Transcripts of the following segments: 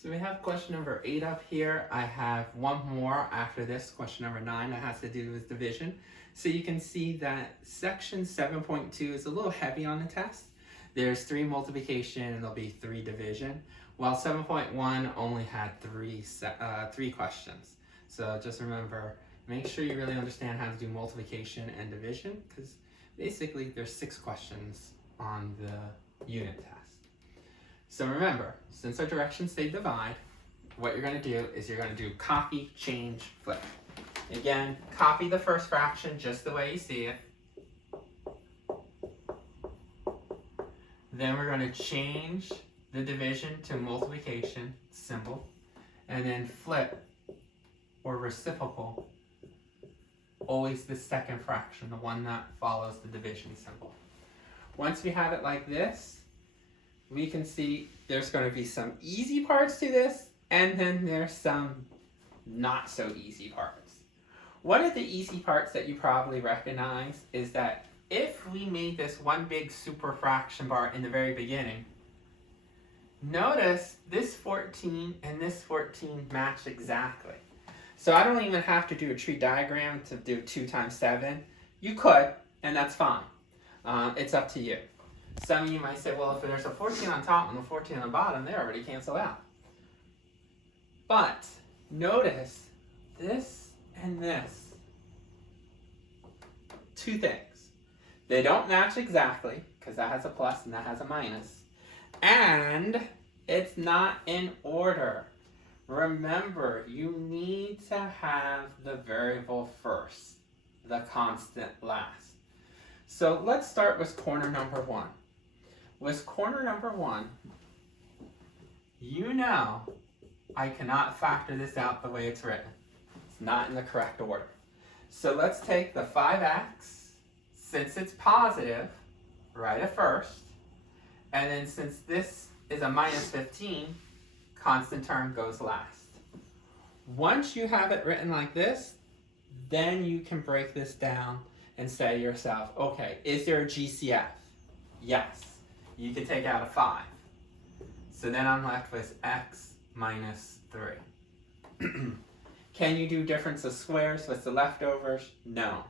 So we have question number 8 up here. I have one more after this, question number 9, that has to do with division. So you can see that section 7.2 is a little heavy on the test. There's 3 multiplication and there'll be 3 division, while 7.1 only had three questions. So just remember, make sure you really understand how to do multiplication and division, because basically there's 6 questions on the unit test. So remember, since our directions say divide, what you're going to do is you're going to do copy, change, flip. Again, copy the first fraction just the way you see it. Then we're going to change the division to multiplication symbol, and then flip or reciprocal, always the second fraction, the one that follows the division symbol. Once we have it like this, we can see there's going to be some easy parts to this, and then there's some not so easy parts. One of the easy parts that you probably recognize is that if we made this one big super fraction bar in the very beginning, notice this 14 and this 14 match exactly. So I don't even have to do a tree diagram to do 2 times 7. You could, and that's fine. It's up to you. Some of you might say, well, if there's a 14 on top and a 14 on the bottom, they already cancel out. But notice this and this. 2 things. They don't match exactly, because that has a plus and that has a minus. And it's not in order. Remember, you need to have the variable first, the constant last. So let's start with corner number 1. With corner number 1, you know I cannot factor this out the way it's written. It's not in the correct order. So let's take the 5x, since it's positive, write it first. And then since this is a minus 15, constant term goes last. Once you have it written like this, then you can break this down and say to yourself, okay, is there a GCF? Yes. You can take out a 5. So then I'm left with x minus 3. Can you do difference of squares with the leftovers? No.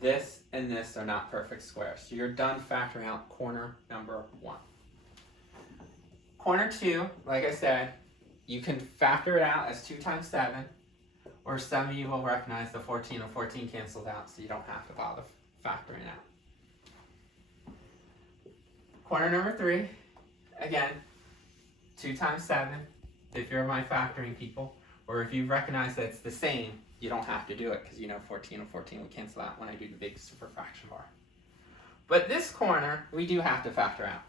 This and this are not perfect squares. So you're done factoring out corner number 1. Corner 2, like I said, you can factor it out as 2 times 7, or some of you will recognize the 14 and 14 canceled out, so you don't have to bother factoring it out. Corner number 3, again, 2 times 7, if you're my factoring people, or if you recognize that it's the same, you don't have to do it, because you know 14 and 14 will cancel out when I do the big super fraction bar. But this corner, we do have to factor out.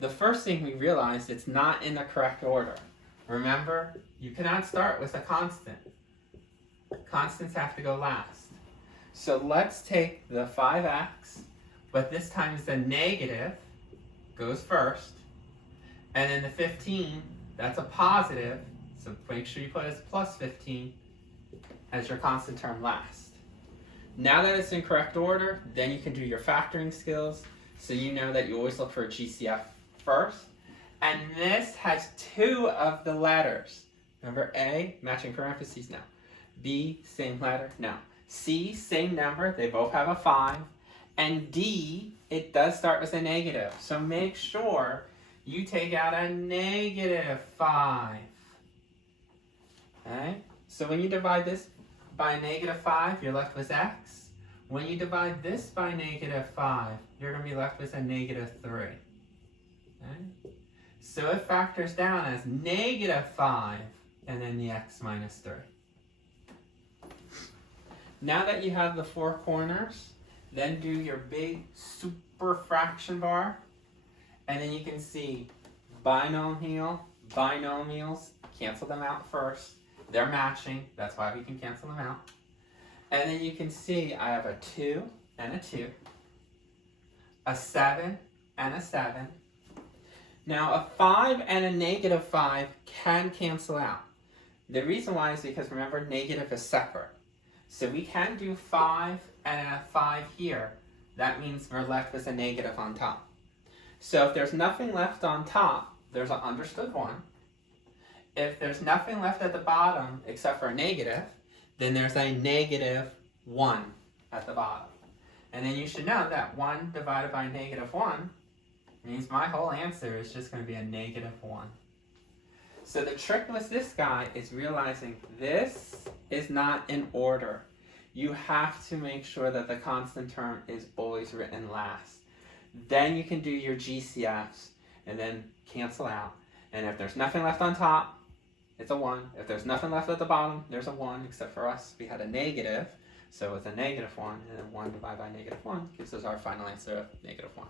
The first thing we realized, it's not in the correct order. Remember, you cannot start with a constant. Constants have to go last. So let's take the 5x, but this time it's a negative, goes first. And then the 15, that's a positive, so make sure you put it as plus 15 as your constant term last. Now that it's in correct order, then you can do your factoring skills, so you know that you always look for a GCF first. And this has 2 of the letters. Remember, A, matching parentheses, no. B, same letter, no. C, same number, they both have a 5. And D, it does start with a negative. So make sure you take out a negative 5. Okay? So when you divide this by negative 5, you're left with x. When you divide this by negative 5, you're going to be left with a negative 3. Okay? So it factors down as negative 5 and then the x minus 3. Now that you have the 4 corners, then do your big super fraction bar. And then you can see binomials, cancel them out first. They're matching, that's why we can cancel them out. And then you can see I have a 2 and a 2, a 7 and a 7. Now a 5 and a negative 5 can cancel out. The reason why is because remember, negative is separate. So we can do 5 and a 5 here. That means we're left with a negative on top. So if there's nothing left on top, there's an understood 1. if there's nothing left at the bottom except for a negative, then there's a negative 1 at the bottom. And then you should know that 1 divided by negative 1 means my whole answer is just going to be a negative 1. So the trick with this guy is realizing this is not in order. You have to make sure that the constant term is always written last. Then you can do your GCFs and then cancel out. And if there's nothing left on top, it's a 1. If there's nothing left at the bottom, there's a 1, except for us, we had a negative. So it's a negative 1, and then 1 divided by negative 1 gives us our final answer of negative 1.